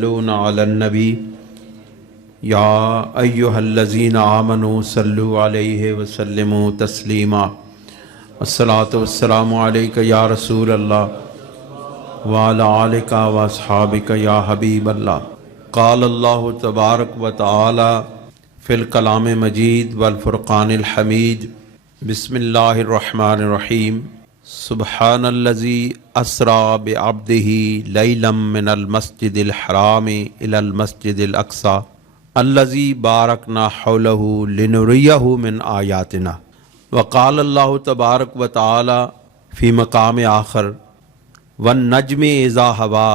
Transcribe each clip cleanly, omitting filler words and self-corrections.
صلون علی النبی یا ایہا الذین آمنوا صلوا علیہ وسلموا تسلیما الصلاۃ والسلام علیک یا رسول اللہ وعلی آلک واصحابک یا حبیب اللہ۔ قال اللہ تبارک و تعالی فی الکلام مجید والفرقان الحمید۔ بسم اللہ الرحمن الرحیم۔ سبحان الذی اسری بعبدہ لیلا من المسجد الحرام الی المسجد الاقصی الذی بارکنا حولہ لنریہ من آیاتنا۔ وقال اللہ تبارک و تعالی فی مقام آخر والنجم اذا ہوا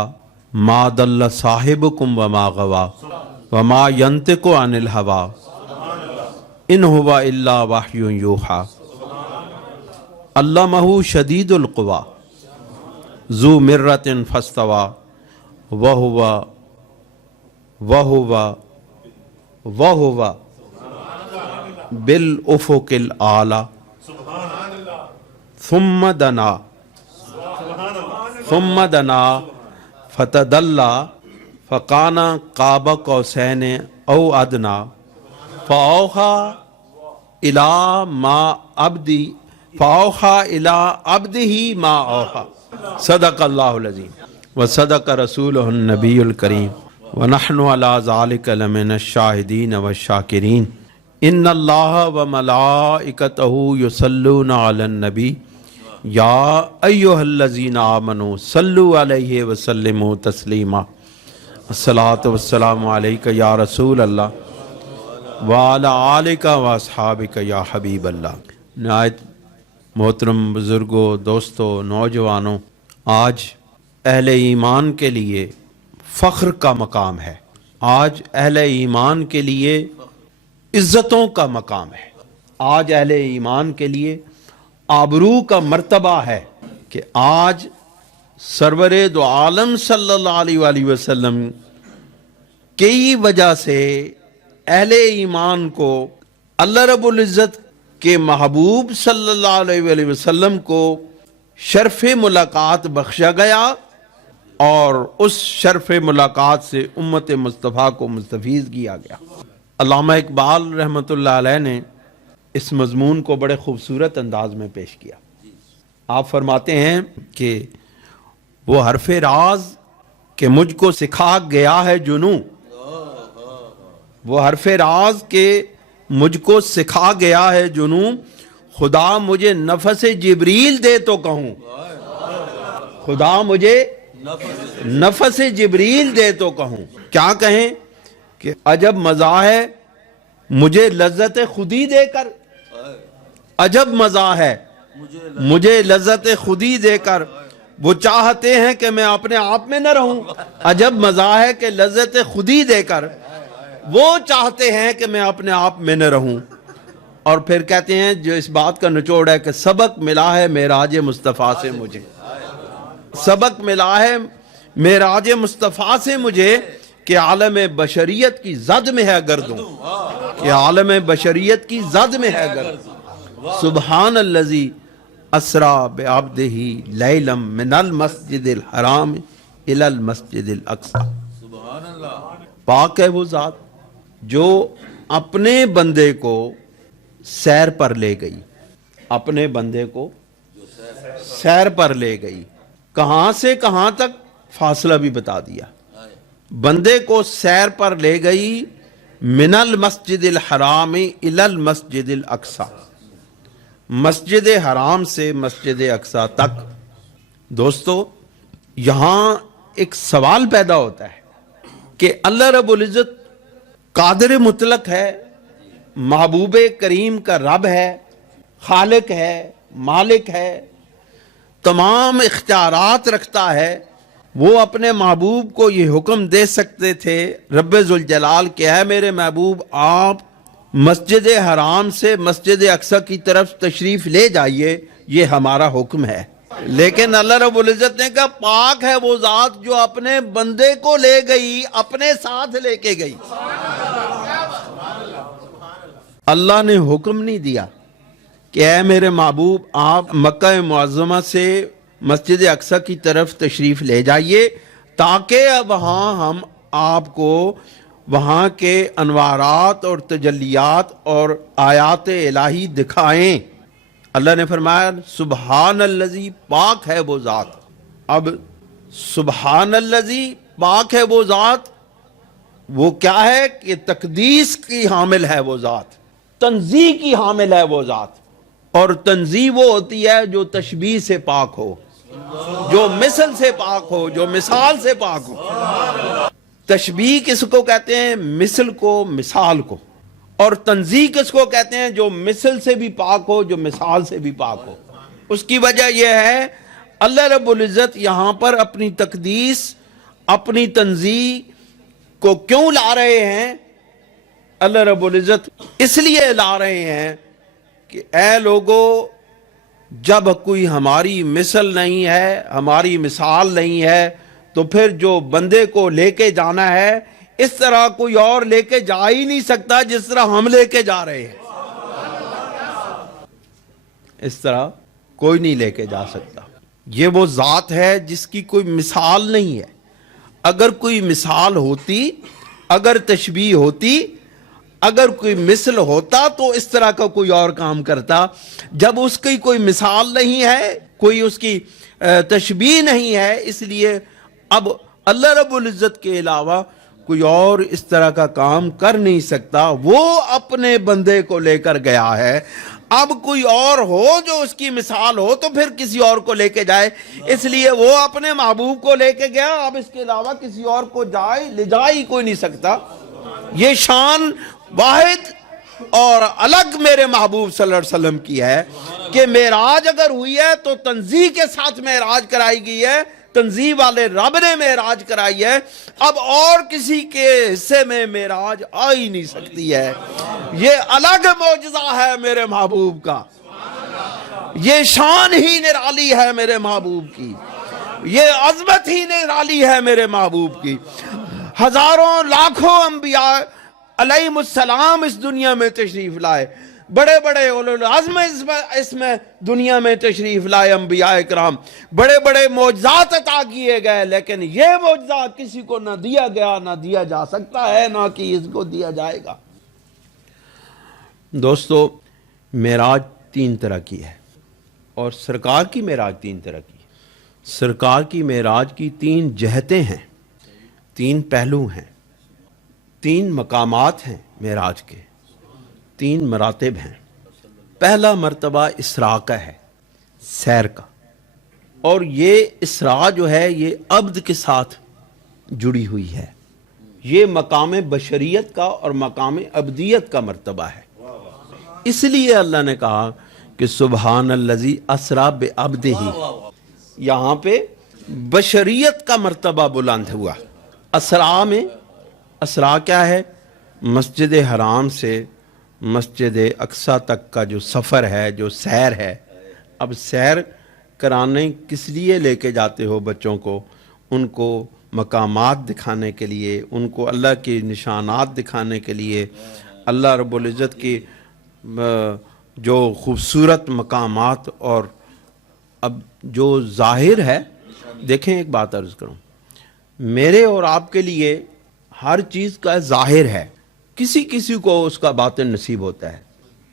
ما ضل صاحبکم وما غوا وما ینطق عن الہوا ان هو الا وحی یوحی علمہ شدید القوی ذو مرۃ فاستوی وہو بالافق الاعلی ثم دنا فتدلی فکان قاب قوسین او ادنی فاوحی الی عبدہ ما اوحی۔ صدق اللہ العظیم وصدق رسولہ النبی الکریم ونحن علی ذلک لمن الشاہدین والشاکرین۔ ان اللہ وملائکتہ یصلون علی النبی یا ایہا الذین آمنوا صلوا علیہ وسلموا تسلیما الصلاۃ والسلام علیک یا رسول اللہ وعلی آلک واصحابک یا حبیب اللہ۔ نہایت محترم بزرگوں، دوستوں، نوجوانوں، آج اہل ایمان کے لیے فخر کا مقام ہے، آج اہل ایمان کے لیے عزتوں کا مقام ہے، آج اہل ایمان کے لیے آبرو کا مرتبہ ہے کہ آج سرور دو عالم صلی اللہ علیہ وآلہ وسلم کی وجہ سے اہل ایمان کو اللہ رب العزت کے محبوب صلی اللہ علیہ وآلہ وسلم کو شرف ملاقات بخشا گیا، اور اس شرف ملاقات سے امت مصطفیٰ کو مستفیض کیا گیا۔ علامہ اقبال رحمۃ اللہ علیہ نے اس مضمون کو بڑے خوبصورت انداز میں پیش کیا۔ آپ فرماتے ہیں کہ وہ حرف راز کہ مجھ کو سکھا گیا ہے جنوں، وہ حرف راز کہ مجھ کو سکھا گیا ہے جنوں، خدا مجھے نفس جبریل دے تو کہوں، خدا مجھے نفس جبریل دے تو کہوں۔ کیا کہیں کہ عجب مزہ ہے مجھے لذت خودی دے کر، عجب مزہ ہے مجھے لذت خودی دے کر، وہ چاہتے ہیں کہ میں اپنے آپ میں نہ رہوں۔ عجب مزہ ہے کہ لذت خودی دے کر وہ چاہتے ہیں کہ میں اپنے آپ میں نہ رہوں۔ اور پھر کہتے ہیں جو اس بات کا نچوڑ ہے کہ سبق ملا ہے معراج مصطفیٰ سے مجھے، سبق ملا ہے معراج مصطفیٰ سے مجھے کہ عالم بشریت کی زد میں ہے گردوں، کہ عالم بشریت کی زد میں ہے گردوں۔ سبحان الذی اسری بعبدہ لیلا من المسجد الحرام الی المسجد الاقصی۔ پاک ہے وہ ذات جو اپنے بندے کو سیر پر لے گئی، اپنے بندے کو سیر پر لے گئی، کہاں سے کہاں تک فاصلہ بھی بتا دیا، بندے کو سیر پر لے گئی من المسجد الحرام الی المسجد الاقصی، مسجد حرام سے مسجد اقصی تک۔ دوستو، یہاں ایک سوال پیدا ہوتا ہے کہ اللہ رب العزت قادر مطلق ہے، محبوب کریم کا رب ہے، خالق ہے، مالک ہے، تمام اختیارات رکھتا ہے۔ وہ اپنے محبوب کو یہ حکم دے سکتے تھے رب ذوالجلال کہ اے میرے محبوب آپ مسجد حرام سے مسجد اقصی کی طرف تشریف لے جائیے، یہ ہمارا حکم ہے، لیکن اللہ رب العزت نے کہا پاک ہے وہ ذات جو اپنے بندے کو لے گئی، اپنے ساتھ لے کے گئی۔ اللہ نے حکم نہیں دیا کہ اے میرے محبوب آپ مکہ معظمہ سے مسجد اقصی کی طرف تشریف لے جائیے تاکہ اب ہم آپ کو وہاں کے انوارات اور تجلیات اور آیات الہی دکھائیں۔ اللہ نے فرمایا سبحان الذی، پاک ہے وہ ذات۔ اب سبحان الذی، پاک ہے وہ ذات، وہ کیا ہے کہ تقدیس کی حامل ہے وہ ذات، تنزیہ کی حامل ہے وہ ذات۔ اور تنزیہ وہ ہوتی ہے جو تشبیہ سے پاک ہو، جو مثل سے پاک ہو، جو مثال سے پاک ہو۔ تشبیہ کس کو کہتے ہیں؟ مثل کو، مثال کو۔ اور تنزیہ کس کو کہتے ہیں؟ جو مثل سے بھی پاک ہو، جو مثال سے بھی پاک ہو۔ اس کی وجہ یہ ہے اللہ رب العزت یہاں پر اپنی تقدیس، اپنی تنزیہ کو کیوں لا رہے ہیں؟ اللہ رب العزت اس لیے لا رہے ہیں کہ اے لوگو، جب کوئی ہماری مثل نہیں ہے، ہماری مثال نہیں ہے، تو پھر جو بندے کو لے کے جانا ہے اس طرح کوئی اور لے کے جا ہی نہیں سکتا جس طرح ہم لے کے جا رہے ہیں۔ اس طرح کوئی نہیں لے کے جا سکتا۔ یہ وہ ذات ہے جس کی کوئی مثال نہیں ہے۔ اگر کوئی مثال ہوتی، اگر تشبیہ ہوتی، اگر کوئی مثل ہوتا تو اس طرح کا کوئی اور کام کرتا۔ جب اس کی کوئی مثال نہیں ہے، کوئی اس کی تشبیہ نہیں ہے، اس لیے اب اللہ رب العزت کے علاوہ کوئی اور اس طرح کا کام کر نہیں سکتا۔ وہ اپنے بندے کو لے کر گیا ہے، اب کوئی اور ہو جو اس کی مثال ہو تو پھر کسی اور کو لے کے جائے۔ اس لیے وہ اپنے محبوب کو لے کے گیا، اب اس کے علاوہ کسی اور کو لے جا ہی کوئی نہیں سکتا۔ یہ شان واحد اور الگ میرے محبوب صلی اللہ علیہ وسلم کی ہے کہ معراج اگر ہوئی ہے تو تنزیہ کے ساتھ معراج کرائی گئی ہے، تنزیہ والے رب نے معراج کرائی ہے۔ اب اور کسی کے حصے میں معراج آ ہی نہیں سکتی ہے۔ یہ الگ معجزہ ہے میرے محبوب کا، یہ شان ہی نرالی ہے میرے محبوب کی، یہ عظمت ہی نرالی ہے میرے محبوب کی۔ ہزاروں لاکھوں انبیاء علیہم السلام اس دنیا میں تشریف لائے، بڑے بڑے اولو العزم اس میں دنیا میں تشریف لائے انبیاء کرام، بڑے بڑے معجزات عطا کیے گئے، لیکن یہ معجزہ کسی کو نہ دیا گیا، نہ دیا جا سکتا ہے، نہ کہ اس کو دیا جائے گا۔ دوستو، معراج 3 طرح کی ہے اور سرکار کی معراج 3 طرح کی ہے۔ سرکار کی معراج کی 3 جہتیں ہیں، 3 پہلو ہیں، 3 مقامات ہیں معراج کے، 3 مراتب ہیں۔ پہلا مرتبہ اسراء کا ہے، سیر کا، اور یہ اسراء جو ہے یہ عبد کے ساتھ جڑی ہوئی ہے۔ یہ مقام بشریت کا اور مقام عبدیت کا مرتبہ ہے۔ اس لیے اللہ نے کہا کہ سبحان الذی اسریٰ بعبدہ، یہاں پہ بشریت کا مرتبہ بلند ہوا۔ اسراء میں، اسراء کیا ہے؟ مسجد حرام سے مسجد اقصیٰ تک کا جو سفر ہے، جو سیر ہے۔ اب سیر کرانے کس لیے لے کے جاتے ہو بچوں کو؟ ان کو مقامات دکھانے کے لیے، ان کو اللہ کی نشانات دکھانے کے لیے، اللہ رب العزت کی جو خوبصورت مقامات۔ اور اب جو ظاہر ہے، دیکھیں ایک بات عرض کروں، میرے اور آپ کے لیے ہر چیز کا ظاہر ہے، کسی کسی کو اس کا باطن نصیب ہوتا ہے،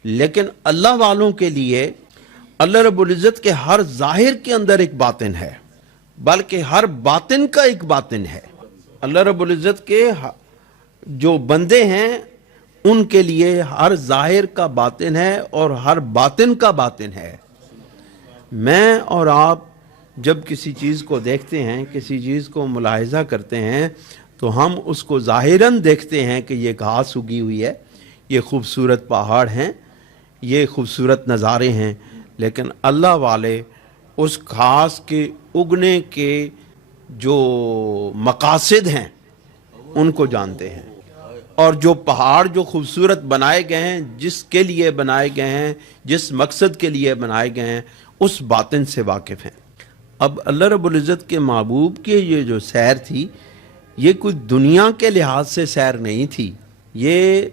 لیکن اللہ والوں کے لیے اللہ رب العزت کے ہر ظاہر کے اندر ایک باطن ہے، بلکہ ہر باطن کا ایک باطن ہے۔ اللہ رب العزت کے جو بندے ہیں ان کے لیے ہر ظاہر کا باطن ہے اور ہر باطن کا باطن ہے۔ میں اور آپ جب کسی چیز کو دیکھتے ہیں، کسی چیز کو ملاحظہ کرتے ہیں، تو ہم اس کو ظاہراً دیکھتے ہیں کہ یہ گھاس اگی ہوئی ہے، یہ خوبصورت پہاڑ ہیں، یہ خوبصورت نظارے ہیں، لیکن اللہ والے اس گھاس کے اگنے کے جو مقاصد ہیں ان کو جانتے ہیں، اور جو پہاڑ جو خوبصورت بنائے گئے ہیں، جس کے لیے بنائے گئے ہیں، جس مقصد کے لیے بنائے گئے ہیں، اس باطن سے واقف ہیں۔ اب اللہ رب العزت کے محبوب کی یہ جو سیر تھی، یہ کوئی دنیا کے لحاظ سے سیر نہیں تھی، یہ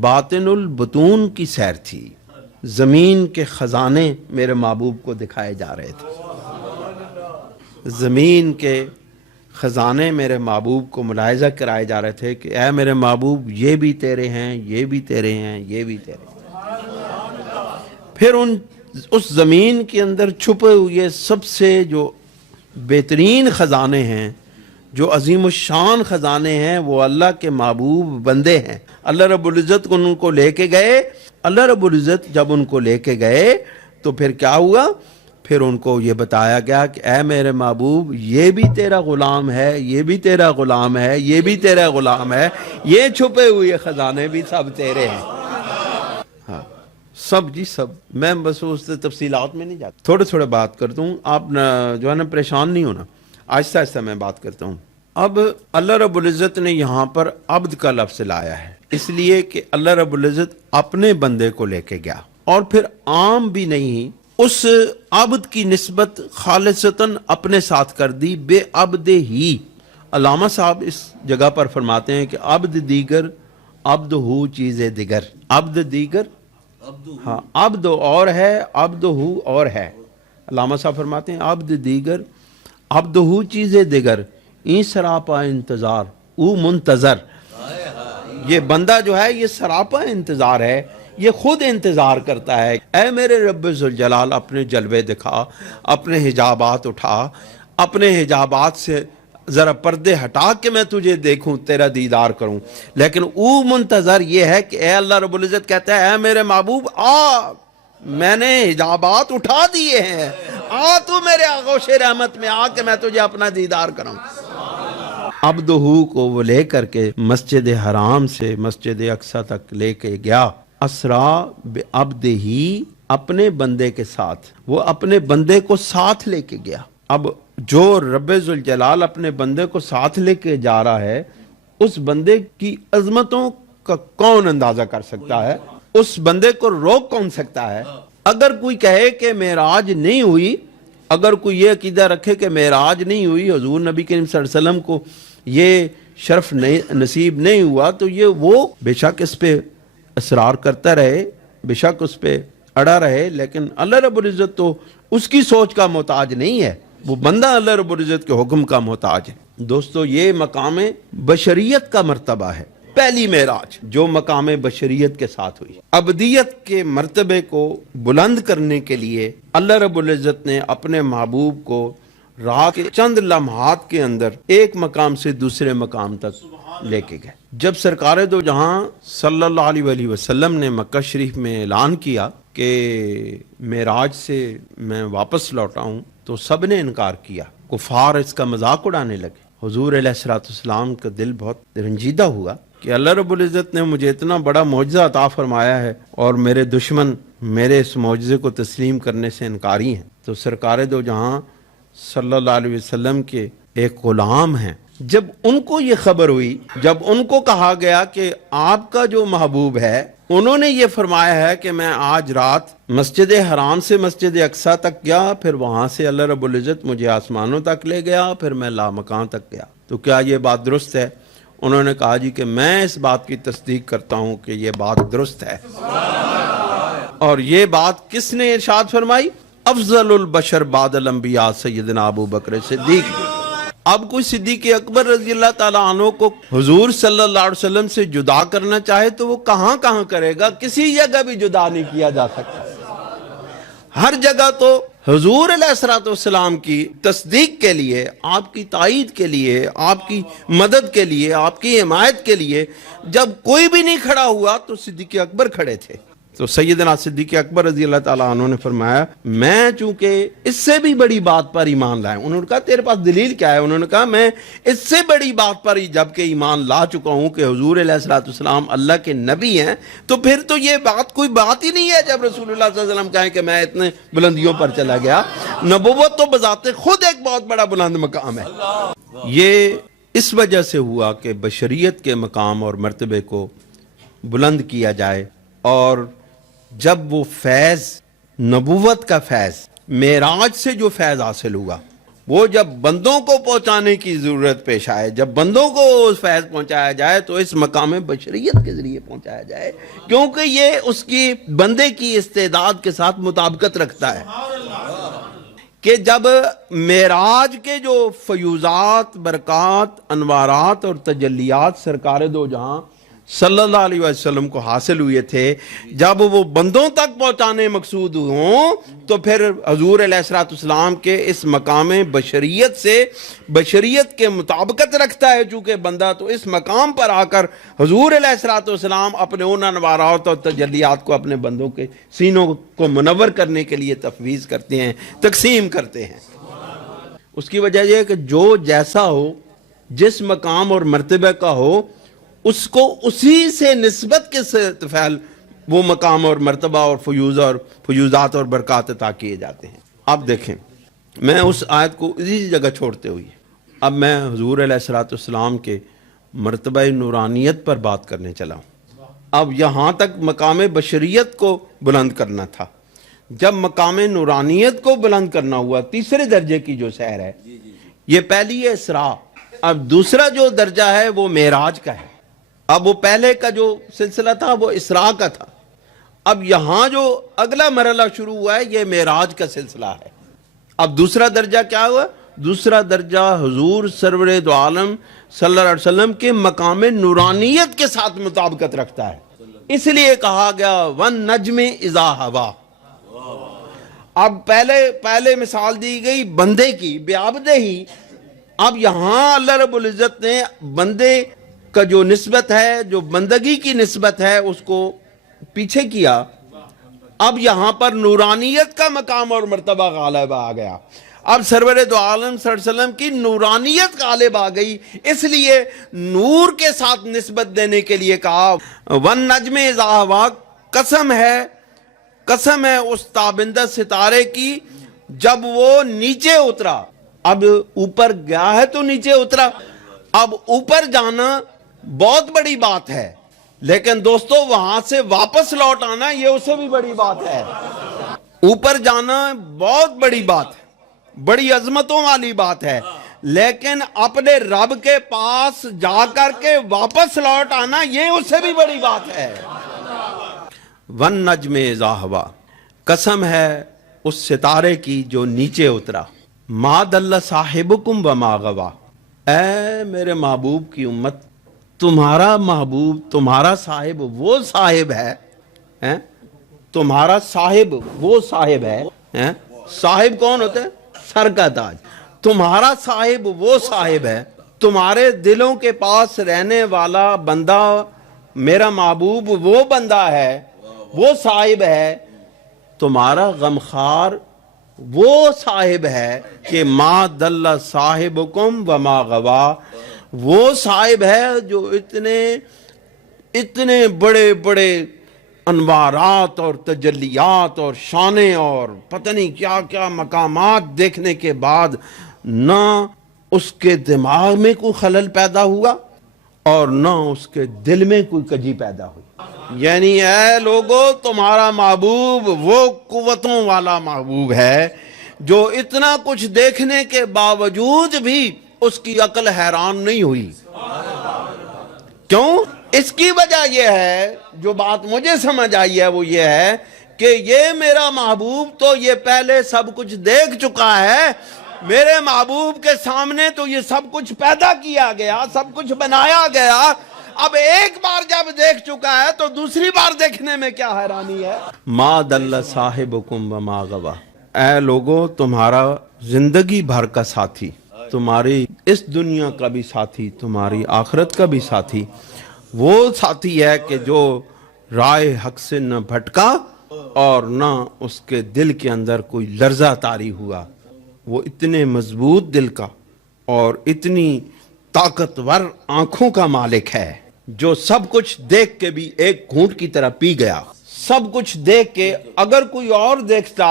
باطن البطون کی سیر تھی۔ زمین کے خزانے میرے محبوب کو دکھائے جا رہے تھے، زمین کے خزانے میرے محبوب کو ملاحظہ کرائے جا رہے تھے کہ اے میرے محبوب یہ بھی تیرے ہیں، یہ بھی تیرے ہیں، یہ بھی تیرے ہیں۔ پھر اس زمین کے اندر چھپے ہوئے سب سے جو بہترین خزانے ہیں، جو عظیم الشان خزانے ہیں، وہ اللہ کے محبوب بندے ہیں۔ اللہ رب العزت کو ان کو لے کے گئے۔ اللہ رب العزت جب ان کو لے کے گئے تو پھر کیا ہوا؟ پھر ان کو یہ بتایا گیا کہ اے میرے محبوب یہ بھی تیرا غلام ہے، یہ بھی تیرا غلام ہے، یہ بھی تیرا غلام ہے، یہ چھپے ہوئے خزانے بھی سب تیرے ہیں۔ ہاں سب جی سب، میں بس اس تفصیلات میں نہیں جاتا، تھوڑے تھوڑے بات کرتا ہوں، آپ جو ہے نا پریشان نہیں ہونا، آہستہ آہستہ میں بات کرتا ہوں۔ اب اللہ رب العزت نے یہاں پر عبد کا لفظ لایا ہے، اس لیے کہ اللہ رب العزت اپنے بندے کو لے کے گیا، اور پھر عام بھی نہیں، اس عبد کی نسبت خالصتاً اپنے ساتھ کر دی، بے عبد ہی۔ علامہ صاحب اس جگہ پر فرماتے ہیں کہ عبد دیگر، عبد ہو چیز دیگر، عبد دیگر، ہاں عبد اور ہے، عبد ہو اور ہے۔ علامہ صاحب فرماتے ہیں عبد دیگر، عبد ہو چیز دیگر، این سراپا انتظار او منتظر۔ یہ بندہ جو ہے یہ سراپا انتظار ہے، یہ خود انتظار کرتا ہے، اے میرے رب ذوالجلال اپنے جلوے دکھا، اپنے حجابات اٹھا، اپنے حجابات سے ذرا پردے ہٹا کے میں تجھے دیکھوں، تیرا دیدار کروں۔ لیکن او منتظر یہ ہے کہ اے اللہ رب العزت کہتا ہے اے میرے محبوب آ، میں نے حجابات اٹھا دیے ہیں، آ تو میرے آغوش رحمت میں آ کہ میں تجھے اپنا دیدار کروں۔ عبدہو کو وہ لے کر کے مسجد حرام سے مسجد اقصی تک لے کے گیا، اسرا بعبدہی، اپنے بندے کے ساتھ، وہ اپنے بندے کو ساتھ لے کے گیا۔ اب جو رب ذوالجلال اپنے بندے کو ساتھ لے کے جا رہا ہے، اس بندے کی عظمتوں کا کون اندازہ کر سکتا ہے؟ اس بندے کو روک کون سکتا ہے؟ اگر کوئی کہے کہ معراج نہیں ہوئی، اگر کوئی یہ عقیدہ رکھے کہ معراج نہیں ہوئی، حضور نبی کریم صلی اللہ علیہ وسلم کو یہ شرف نصیب نہیں ہوا، تو یہ وہ بے شک اس پہ اصرار کرتا رہے، بے شک اس پہ اڑا رہے، لیکن اللہ رب العزت تو اس کی سوچ کا محتاج نہیں ہے، وہ بندہ اللہ رب العزت کے حکم کا محتاج ہے۔ دوستو یہ مقام بشریت کا مرتبہ ہے، پہلی معراج جو مقام بشریت کے ساتھ ہوئی۔ ابدیت کے مرتبے کو بلند کرنے کے لیے اللہ رب العزت نے اپنے محبوب کو رات کے چند لمحات کے اندر ایک مقام سے دوسرے مقام تک لے کے گئے۔ جب سرکار دو جہاں صلی اللہ علیہ وآلہ وسلم نے مکہ شریف میں اعلان کیا کہ معراج سے میں واپس لوٹا ہوں، تو سب نے انکار کیا، کفار اس کا مذاق اڑانے لگے۔ حضور علیہ السلام کا دل بہت رنجیدہ ہوا کہ اللہ رب العزت نے مجھے اتنا بڑا معجزہ عطا فرمایا ہے اور میرے دشمن میرے اس معجزے کو تسلیم کرنے سے انکاری ہیں۔ تو سرکار دو جہاں صلی اللہ علیہ وسلم کے ایک غلام ہیں، جب ان کو یہ خبر ہوئی، جب ان کو کہا گیا کہ آپ کا جو محبوب ہے، انہوں نے یہ فرمایا ہے کہ میں آج رات مسجد حرام سے مسجد اقصی تک گیا، پھر وہاں سے اللہ رب العزت مجھے آسمانوں تک لے گیا، پھر میں لامکان تک گیا، تو کیا یہ بات درست ہے؟ انہوں نے کہا جی کہ میں اس بات کی تصدیق کرتا ہوں کہ یہ بات درست ہے۔ اور یہ بات کس نے ارشاد فرمائی؟ افضل البشر بعد الانبیاء سیدنا ابو بکر صدیق۔ اب کوئی صدیق اکبر رضی اللہ تعالیٰ عنہ کو حضور صلی اللہ علیہ وسلم سے جدا کرنا چاہے تو وہ کہاں کہاں کرے گا؟ کسی جگہ بھی جدا نہیں کیا جا سکتا۔ ہر جگہ تو حضور علیہ السلام کی تصدیق کے لیے، آپ کی تائید کے لیے، آپ کی مدد کے لیے، آپ کی حمایت کے لیے جب کوئی بھی نہیں کھڑا ہوا تو صدیق اکبر کھڑے تھے۔ تو سیدنا صدیق اکبر رضی اللہ تعالیٰ عنہ نے فرمایا میں چونکہ اس سے بھی بڑی بات پر ایمان لائے، انہوں نے کہا تیرے پاس دلیل کیا ہے؟ انہوں نے کہا میں اس سے بڑی بات پر جب کہ ایمان لا چکا ہوں کہ حضور علیہ السلام اللہ کے نبی ہیں، تو پھر تو یہ بات کوئی بات ہی نہیں ہے جب رسول اللہ صلی اللہ علیہ وسلم کہیں کہ میں اتنے بلندیوں پر چلا گیا۔ نبوت تو بذات خود ایک بہت بڑا بلند مقام ہے۔ یہ اس وجہ سے ہوا کہ بشریت کے مقام اور مرتبے کو بلند کیا جائے، اور جب وہ فیض، نبوت کا فیض، معراج سے جو فیض حاصل ہوا، وہ جب بندوں کو پہنچانے کی ضرورت پیش آئے، جب بندوں کو فیض پہنچایا جائے تو اس مقام بشریت کے ذریعے پہنچایا جائے، کیونکہ یہ اس کی بندے کی استعداد کے ساتھ مطابقت رکھتا ہے۔ کہ جب معراج کے جو فیوزات، برکات، انوارات اور تجلیات سرکار دو جہاں صلی اللہ علیہ وسلم کو حاصل ہوئے تھے، جب وہ بندوں تک پہنچانے مقصود ہوں تو پھر حضور علیہ الصلوۃ والسلام کے اس مقام بشریت سے بشریت کے مطابقت رکھتا ہے، چونکہ بندہ تو اس مقام پر آ کر حضور علیہ الصلوۃ والسلام اپنے ان انوارات اور تجلیات کو اپنے بندوں کے سینوں کو منور کرنے کے لیے تفویض کرتے ہیں، تقسیم کرتے ہیں۔ اس کی وجہ یہ ہے کہ جو جیسا ہو، جس مقام اور مرتبہ کا ہو، اس کو اسی سے نسبت کے فعل وہ مقام اور مرتبہ اور فیوزات اور برکات عطا کیے جاتے ہیں۔ اب دیکھیں، میں اس آیت کو اسی جگہ چھوڑتے ہوئی اب میں حضور علیہ الصلوۃ والسلام کے مرتبہ نورانیت پر بات کرنے چلا ہوں۔ اب یہاں تک مقام بشریت کو بلند کرنا تھا، جب مقام نورانیت کو بلند کرنا ہوا، تیسرے درجے کی جو سیر ہے، یہ پہلی ہے اسراء، اب دوسرا جو درجہ ہے وہ معراج کا ہے۔ اب وہ پہلے کا جو سلسلہ تھا وہ اسراء کا تھا، اب یہاں جو اگلا مرحلہ شروع ہوا ہے یہ معراج کا سلسلہ ہے۔ اب دوسرا درجہ کیا ہوا؟ دوسرا درجہ حضور سرور دو عالم صلی اللہ علیہ وسلم کے مقام نورانیت کے ساتھ مطابقت رکھتا ہے، اس لیے کہا گیا وَالنَّجْمِ إِذَا هَوَىٰ۔ اب پہلے مثال دی گئی بندے کی بعبدہ ہی، اب یہاں اللہ رب العزت نے بندے کا جو نسبت ہے، جو بندگی کی نسبت ہے، اس کو پیچھے کیا۔ اب یہاں پر نورانیت کا مقام اور مرتبہ غالب آ گیا، اب سرور دو عالم صلی اللہ علیہ وسلم کی نورانیت غالب آ گئی، اس لیے نور کے ساتھ نسبت دینے کے لیے کہا وَالنَّجْمِ إِذَا هَوَىٰ۔ قسم ہے اس تابندہ ستارے کی جب وہ نیچے اترا۔ اب اوپر گیا ہے تو نیچے اترا، اب اوپر جانا بہت بڑی بات ہے، لیکن دوستو وہاں سے واپس لوٹ آنا یہ اس سے بھی بڑی بات ہے۔ اوپر جانا بہت بڑی بات ہے، بڑی عظمتوں والی بات ہے، لیکن اپنے رب کے پاس جا کر کے واپس لوٹ آنا یہ اس سے بھی بڑی بات ہے۔ وَالنَّجْمِ إِذَا هَوَىٰ، قسم ہے اس ستارے کی جو نیچے اترا۔ مَا ضَلَّ صَاحِبُكُمْ وَمَا غَوَىٰ، اے میرے محبوب کی امت، تمہارا محبوب، تمہارا صاحب وہ صاحب ہے، تمہارا صاحب وہ صاحب ہے۔ صاحب کون ہوتا ہے؟ سر کا تاج۔ تمہارا صاحب وہ صاحب ہے، تمہارے دلوں کے پاس رہنے والا بندہ میرا محبوب وہ بندہ ہے، وہ صاحب ہے۔ تمہارا غمخوار وہ صاحب ہے کہ ما دل صاحبکم وما غوا، وہ صاحب ہے جو اتنے بڑے بڑے انوارات اور تجلیات اور شانیں اور پتہ نہیں کیا کیا مقامات دیکھنے کے بعد نہ اس کے دماغ میں کوئی خلل پیدا ہوا اور نہ اس کے دل میں کوئی کجی پیدا ہوئی۔ یعنی اے لوگو، تمہارا محبوب وہ قوتوں والا محبوب ہے جو اتنا کچھ دیکھنے کے باوجود بھی اس کی عقل حیران نہیں ہوئی۔ کیوں؟ اس کی وجہ یہ ہے، جو بات مجھے سمجھ آئی ہے وہ یہ ہے کہ یہ میرا محبوب تو یہ پہلے سب کچھ دیکھ چکا ہے، میرے محبوب کے سامنے تو یہ سب کچھ پیدا کیا گیا، سب کچھ بنایا گیا، اب ایک بار جب دیکھ چکا ہے تو دوسری بار دیکھنے میں کیا حیرانی ہے۔ ما دل صاحبکم وما غوا، اے لوگو، تمہارا زندگی بھر کا ساتھی، تمہاری اس دنیا کا بھی ساتھی، تمہاری آخرت کا بھی ساتھی، وہ ساتھی ہے کہ جو راہ حق سے نہ بھٹکا اور نہ اس کے دل کے اندر کوئی لرزہ طاری ہوا۔ وہ اتنے مضبوط دل کا اور اتنی طاقتور آنکھوں کا مالک ہے جو سب کچھ دیکھ کے بھی ایک گھونٹ کی طرح پی گیا۔ سب کچھ دیکھ کے اگر کوئی اور دیکھتا،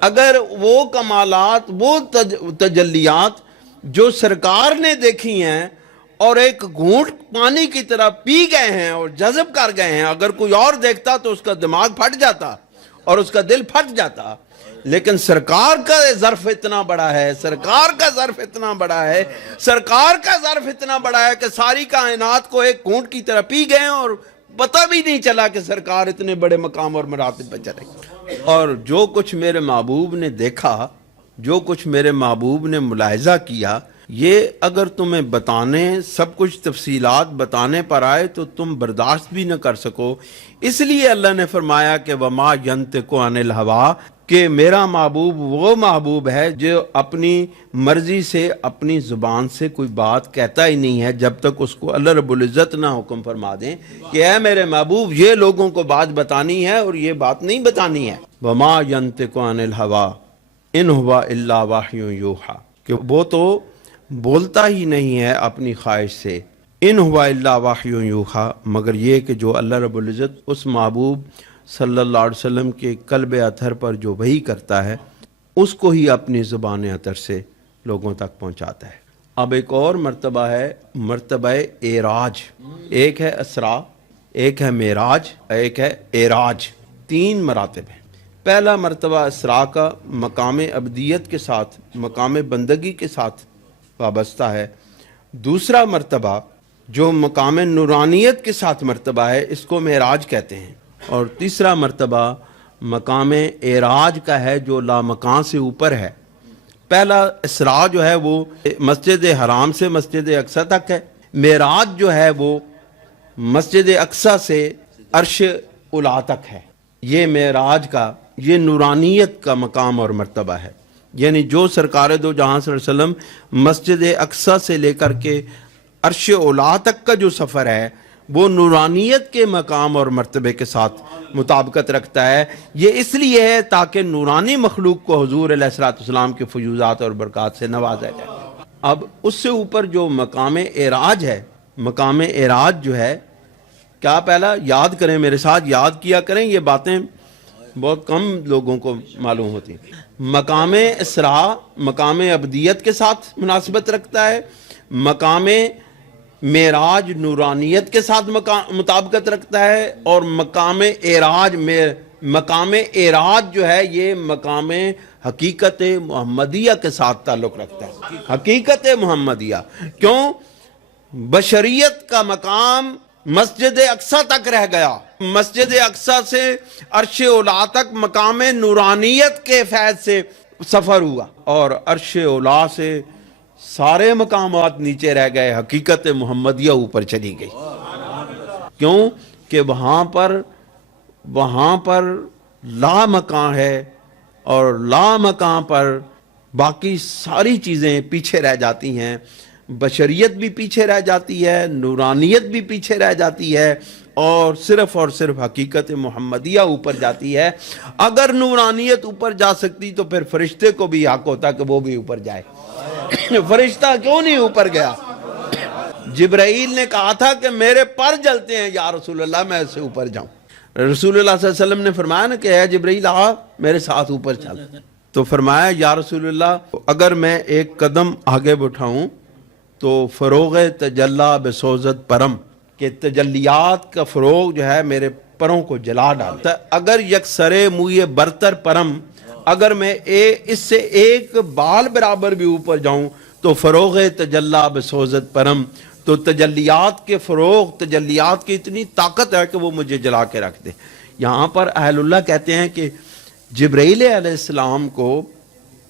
اگر وہ کمالات، وہ تجلیات جو سرکار نے دیکھی ہیں اور ایک گھونٹ پانی کی طرح پی گئے ہیں اور جذب کر گئے ہیں، اگر کوئی اور دیکھتا تو اس کا دماغ پھٹ جاتا اور اس کا دل پھٹ جاتا، لیکن سرکار کا ظرف اتنا بڑا ہے، سرکار کا ظرف اتنا بڑا ہے، سرکار کا ظرف اتنا بڑا ہے کہ ساری کائنات کو ایک گھونٹ کی طرح پی گئے اور پتہ بھی نہیں چلا کہ سرکار اتنے بڑے مقام اور مراتب پہ چلے۔ اور جو کچھ میرے محبوب نے دیکھا جو کچھ میرے محبوب نے ملاحظہ کیا یہ اگر تمہیں بتانے سب کچھ تفصیلات بتانے پر آئے تو تم برداشت بھی نہ کر سکو، اس لیے اللہ نے فرمایا کہ وما ینطق عن الہوا، کہ میرا محبوب وہ محبوب ہے جو اپنی مرضی سے اپنی زبان سے کوئی بات کہتا ہی نہیں ہے جب تک اس کو اللہ رب العزت نہ حکم فرما دیں کہ اے میرے محبوب یہ لوگوں کو بات بتانی ہے اور یہ بات نہیں بتانی ہے۔ وما ینطق عن الہوا ان ہوا الا وحی یوحی، کہ وہ تو بولتا ہی نہیں ہے اپنی خواہش سے، ان ہوا الا وحی یوحی، مگر یہ کہ جو اللہ رب العزت اس محبوب صلی اللہ علیہ وسلم کے قلب اطہر پر جو وحی کرتا ہے اس کو ہی اپنی زبان اطہر سے لوگوں تک پہنچاتا ہے۔ اب ایک اور مرتبہ ہے مرتبہ اعراج، ایک ہے اسراء، ایک ہے معراج، ایک ہے اعراج، 3 مراتب ہیں۔ پہلا مرتبہ اسراء کا مقام عبدیت کے ساتھ، مقام بندگی کے ساتھ وابستہ ہے۔ دوسرا مرتبہ جو مقام نورانیت کے ساتھ مرتبہ ہے اس کو معراج کہتے ہیں، اور تیسرا مرتبہ مقام اعراج کا ہے جو لامکان سے اوپر ہے۔ پہلا اسراء جو ہے وہ مسجد حرام سے مسجد اقصی تک ہے، معراج جو ہے وہ مسجد اقصی سے عرش اولی تک ہے۔ یہ معراج کا، یہ نورانیت کا مقام اور مرتبہ ہے، یعنی جو سرکار دو جہاں صلی اللہ علیہ وسلم مسجد اقصی سے لے کر کے عرش اولی تک کا جو سفر ہے وہ نورانیت کے مقام اور مرتبے کے ساتھ مطابقت رکھتا ہے۔ یہ اس لیے ہے تاکہ نورانی مخلوق کو حضور علیہ الصلوۃ والسلام کے فیوضات اور برکات سے نوازا جائے۔ اب اس سے اوپر جو مقام اعراج ہے، مقام اعراج جو ہے، کیا پہلا یاد کریں میرے ساتھ، یاد کیا کریں، یہ باتیں بہت کم لوگوں کو معلوم ہوتی ہیں۔ مقام اسراء مقام عبدیت کے ساتھ مناسبت رکھتا ہے، مقام معراج نورانیت کے ساتھ مطابقت رکھتا ہے، اور مقام اعراج جو ہے یہ مقام حقیقت محمدیہ کے ساتھ تعلق رکھتا ہے۔ حقیقت محمدیہ کیوں؟ بشریت کا مقام مسجد اقصی تک رہ گیا، مسجد اقصی سے عرش اولی تک مقام نورانیت کے فیض سے سفر ہوا، اور عرش اولی سے سارے مقامات نیچے رہ گئے، حقیقت محمدیہ اوپر چلی گئی۔ کیوں کہ وہاں پر لا مکان ہے، اور لا مکان پر باقی ساری چیزیں پیچھے رہ جاتی ہیں، بشریت بھی پیچھے رہ جاتی ہے، نورانیت بھی پیچھے رہ جاتی ہے، اور صرف حقیقت محمدیہ اوپر جاتی ہے۔ اگر نورانیت اوپر جا سکتی تو پھر فرشتے کو بھی حق ہوتا کہ وہ بھی اوپر جائے۔ فرشتہ کیوں نہیں اوپر گیا؟ جبرائیل نے کہا تھا کہ میرے پر جلتے ہیں یا رسول اللہ، میں اس سے اوپر جاؤں۔ رسول اللہ صلی اللہ علیہ وسلم نے فرمایا نا کہ اے جبرائیل آ میرے ساتھ اوپر چل، تو فرمایا یا رسول اللہ اگر میں ایک قدم آگے بٹھاؤں تو فروغ تجلی بسوزت پرم، کہ تجلیات کا فروغ جو ہے میرے پروں کو جلا ڈالتا ہے۔ اگر یکسرے موئے برتر پرم، اگر میں اس سے ایک بال برابر بھی اوپر جاؤں تو فروغ تجلی بسوزت پرم، تو تجلیات کے فروغ، تجلیات کی اتنی طاقت ہے کہ وہ مجھے جلا کے رکھ دے۔ یہاں پر اہل اللہ کہتے ہیں کہ جبرائیل علیہ السلام کو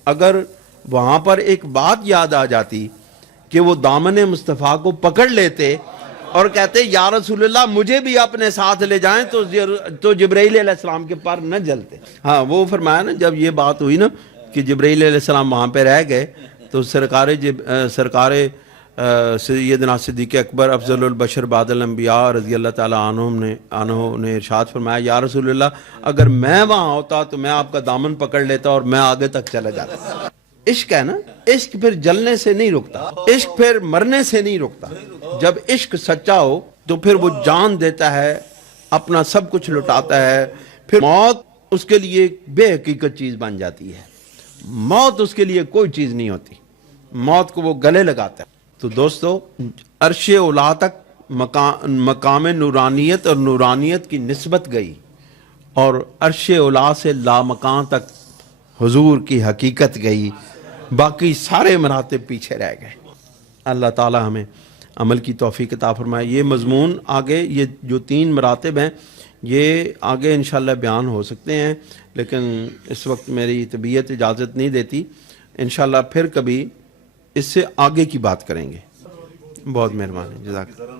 اگر وہاں پر ایک بات یاد آ جاتی کہ وہ دامن مصطفیٰ کو پکڑ لیتے اور کہتے یا رسول اللہ مجھے بھی اپنے ساتھ لے جائیں، تو جبرائیل علیہ السلام کے پر نہ جلتے۔ ہاں وہ فرمایا نا جب یہ بات ہوئی نا کہ جبرائیل علیہ السلام وہاں پہ رہ گئے تو سرکار سیدنا صدیق اکبر افضل البشر بعد الانبیاء رضی اللہ تعالیٰ عنہ نے ارشاد فرمایا یا رسول اللہ اگر میں وہاں ہوتا تو میں آپ کا دامن پکڑ لیتا اور میں آگے تک چلا جاتا۔ عشق ہے نا، عشق پھر جلنے سے نہیں رکتا، عشق پھر مرنے سے نہیں رکتا۔ جب عشق سچا ہو تو پھر وہ جان دیتا ہے، اپنا سب کچھ لٹاتا ہے، پھر موت اس کے لیے بے حقیقت چیز بن جاتی ہے، موت اس کے لیے کوئی چیز نہیں ہوتی، موت کو وہ گلے لگاتا ہے۔ تو دوستو عرش اولی تک مقام نورانیت اور نورانیت کی نسبت گئی، اور عرش اولی سے لامکان تک حضور کی حقیقت گئی، باقی سارے مراتب پیچھے رہ گئے۔ اللہ تعالی ہمیں عمل کی توفیق عطا فرمائے۔ یہ مضمون آگے، یہ جو 3 مراتب ہیں یہ آگے انشاءاللہ بیان ہو سکتے ہیں، لیکن اس وقت میری طبیعت اجازت نہیں دیتی۔ انشاءاللہ پھر کبھی اس سے آگے کی بات کریں گے. بہت مہربانی، جزاک اللہ.